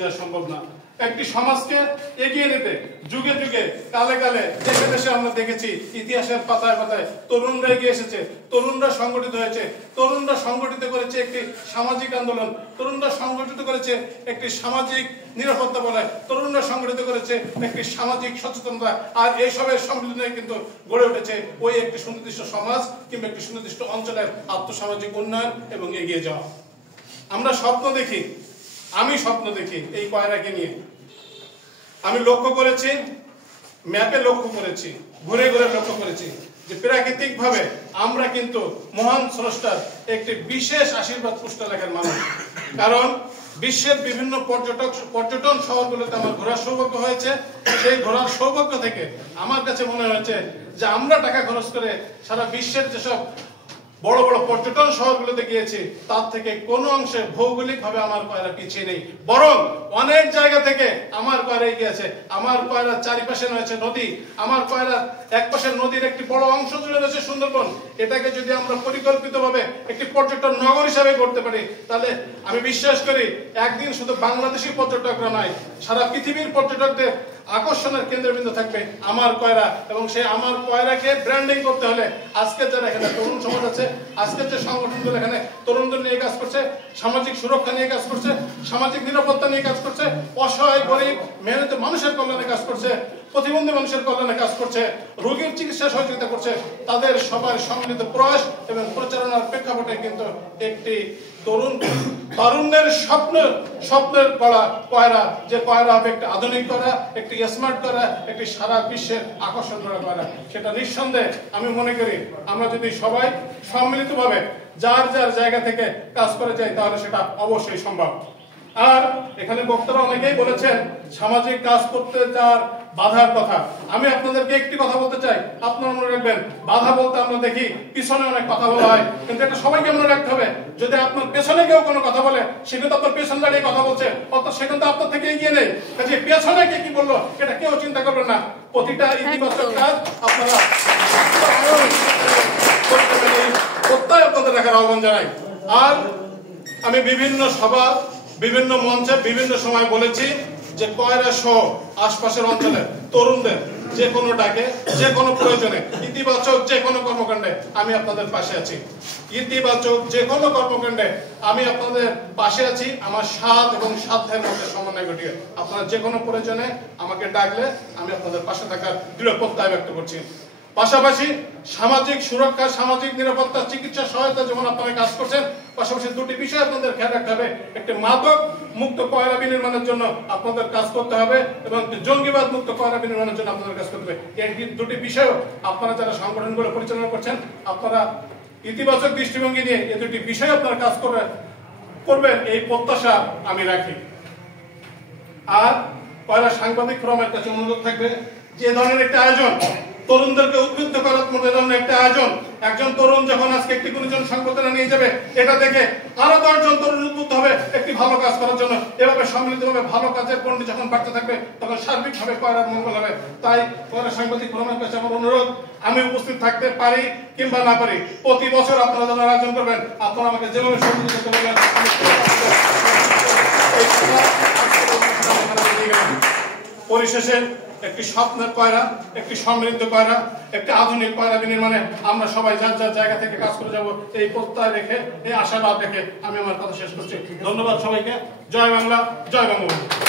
যাওয়া সম্ভব না। একটি সমাজকে এগিয়ে নিতে যুগে যুগে কালে কালে দেশে দেশে আমরা দেখেছি ইতিহাসের পাতায় পাতায় তরুণরা এগিয়ে এসেছে, তরুণরা সংগঠিত হয়েছে, তরুণরা সংগঠিত করেছে একটি সামাজিক আন্দোলন, তরুণরা সংগঠিত করেছে একটি সামাজিক নিরাপত্তা বলয়, তরুণরা সংগঠিত করেছে একটি সামাজিক সচেতনতা। আর এইসবের সম্মিলনে কিন্তু গড়ে উঠেছে ওই একটি সুনির্দিষ্ট সমাজ কিংবা একটি সুনির্দিষ্ট অঞ্চলের আর্থসামাজিক উন্নয়ন এবং এগিয়ে যাওয়া। আমরা স্বপ্ন দেখি, আমি স্বপ্ন দেখি এই কয়রাকে নিয়ে। আমি লক্ষ্য করেছি, ম্যাপে লক্ষ্য করেছি, ঘুরে ঘুরে লক্ষ্য করেছি যে প্রাকৃতিক ভাবে আমরা কিন্তু মহান স্রষ্টার একটি বিশেষ আশীর্বাদ পুষ্ট লেখার মানুষ। কারণ বিশ্বের বিভিন্ন পর্যটন শহরগুলোতে আমার ঘোরার সৌভাগ্য হয়েছে। সেই ঘোরার সৌভাগ্য থেকে আমার কাছে মনে হয়েছে যে আমরা টাকা খরচ করে সারা বিশ্বের যেসব বড় বড় পর্যটন শহরগুলোতে গিয়েছি তার থেকে কোনো অংশে ভৌগোলিক ভাবে আমার কয়রা পিছিয়ে নেই, বরং অনেক জায়গা থেকে আমার কয়রা এগিয়ে আছে। আমার কয়রার চারিপাশে রয়েছে নদী, আমার কয়রার এক পাশে নদীর একটি বড় অংশ জুড়ে রয়েছে সুন্দরবন। এটাকে যদি আমরা পরিকল্পিতভাবে একটি পর্যটন নগর হিসাবে করতে পারি তাহলে আমি বিশ্বাস করি একদিন শুধু বাংলাদেশি পর্যটকরা নয়, সারা পৃথিবীর পর্যটকদের আকর্ষণের কেন্দ্রবিন্দু থাকবে আমার কয়রা। এবং সেই আমার কয়রাকে ব্র্যান্ডিং করতে হলে আজকে যারা এখানে তরুণ সমাজ আছে, আজকের যে সংগঠনগুলো এখানে তরুণদের নিয়ে কাজ করছে, সামাজিক সুরক্ষা নিয়ে কাজ করছে, সামাজিক নিরাপত্তা নিয়ে কাজ করছে, অসহায় গরিব মেহনতি মানুষের কল্যাণে কাজ করছে, প্রতিবন্ধী মানুষের কল্যাণে কাজ করছে, রোগীর চিকিৎসা সহযোগিতা করছে, তাদের সবার সম্মিলিত প্রয়াস এবং প্রচারণার প্রেক্ষাপটে কিন্তু একটি তরুণের স্বপ্নের করা কয়রা, যে কয়রা হবে একটি আধুনিক কয়রা, একটি স্মার্ট কয়রা, একটি সারা বিশ্বের আকর্ষণ করা কয়রা, সেটা নিঃসন্দেহে আমি মনে করি আমরা যদি সবাই সম্মিলিতভাবে যার যার জায়গা থেকে কাজ করে যাই তাহলে সেটা অবশ্যই সম্ভব। আর এখানে বক্তারা অনেকেই বলেছেন সামাজিক কাজ করতে যাওয়ার বাধার কথা। আমি আপনাদেরকে একটি কথা বলতে চাই, আপনারা মনে রাখবেন বাধা বলতে আমরা দেখি পিছনে অনেক কথা বলা হয়, কিন্তু এটা সবাইকে মনে রাখতে হবে যদি আপনার পেছনে কেউ কোনো কথা বলে সে কিন্তু আপনার পেছনে দাঁড়িয়ে কথা বলছে, অর্থাৎ সে কিন্তু আপনার থেকে এগিয়ে নেই। কাজে পেছনে কে কি বললো এটা কেউ চিন্তা করবেন না, প্রতিটা ইতিবাচক কাজ আপনারা প্রত্যয় আপনাদের রাখার আহ্বান জানাই। আর আমি বিভিন্ন সভা, বিভিন্ন মঞ্চে বিভিন্ন সময় বলেছি যে কয়রা সহ আশপাশের অঞ্চলের তরুণদের যে কোনো ডাকে, যে কোনো প্রয়োজনে, ইতিবাচক যে কোনো কর্মকাণ্ডে আমি আপনাদের পাশে আছি। ইতিবাচক যে কোনো কর্মকাণ্ডে আমি আপনাদের পাশে আছি আমার সাধ এবং সাধ্যের মধ্যে সমন্বয় ঘটিয়ে। আপনারা যে কোনো প্রয়োজনে আমাকে ডাকলে আমি আপনাদের পাশে থাকার দৃঢ় প্রত্যয় ব্যক্ত করছি। পাশাপাশি সামাজিক সুরক্ষা, সামাজিক নিরাপত্তা, চিকিৎসা সহায়তা যেমন আপনারা কাজ করছেন, পাশাপাশি দুটি বিষয় আপনাদের খেয়াল রাখতে হবে। একটি মাদক মুক্ত কয়রা বিনির্মাণের জন্য আপনাদের কাজ করতে হবে এবং জঙ্গিবাদ মুক্ত কয়রা বিনির্মাণের জন্য আপনাদের কাজ করতে হবে। এই দুটি বিষয় আপনারা যারা সংগঠনগুলো পরিচালনা করছেন আপনারা ইতিবাচক দৃষ্টিভঙ্গি নিয়ে এই দুটি বিষয় আপনারা কাজ করবেন এই প্রত্যাশা আমি রাখি। আর কয়রা সাংবাদিক ফোরামের কাছে অনুরোধ থাকবে যে ধরনের একটা আয়োজন, তরুণদেরকে উদ্বুদ্ধ করার মতো ধরনের একটা আয়োজন, একজন তরুণ যখন আজকে একটি গুণীজন সংগঠনে নিয়ে যাবে এটা দেখে আরো 10 জন তরুণ উদ্বুদ্ধ হবে একটি ভালো কাজ করার জন্য। এভাবে সম্মিলিতভাবে ভালো কাজের পণ্য যখন বাড়তে থাকবে তখন সার্বিকভাবে কয়রার মঙ্গল হবে। তাই কয়রা সাংবাদিক ফোরামের কাছে আমার অনুরোধ, আমি উপস্থিত থাকতে পারি কিংবা না পারি, প্রতি বছর আপনারা যখন আয়োজন করবেন আপনারা আমাকে যেভাবে সহযোগিতা করবেন। পরিশেষে একটি স্বপ্নের কয়রা, একটি সমৃদ্ধ কয়রা, একটি আধুনিক কয়রা বিনির্মাণে আমরা সবাই যার যার জায়গা থেকে কাজ করে যাব এই প্রত্যয় রেখে, এই আশাবাদ রেখে আমি আমার কথা শেষ করছি। ধন্যবাদ সবাইকে। জয় বাংলা, জয় বঙ্গবন্ধু।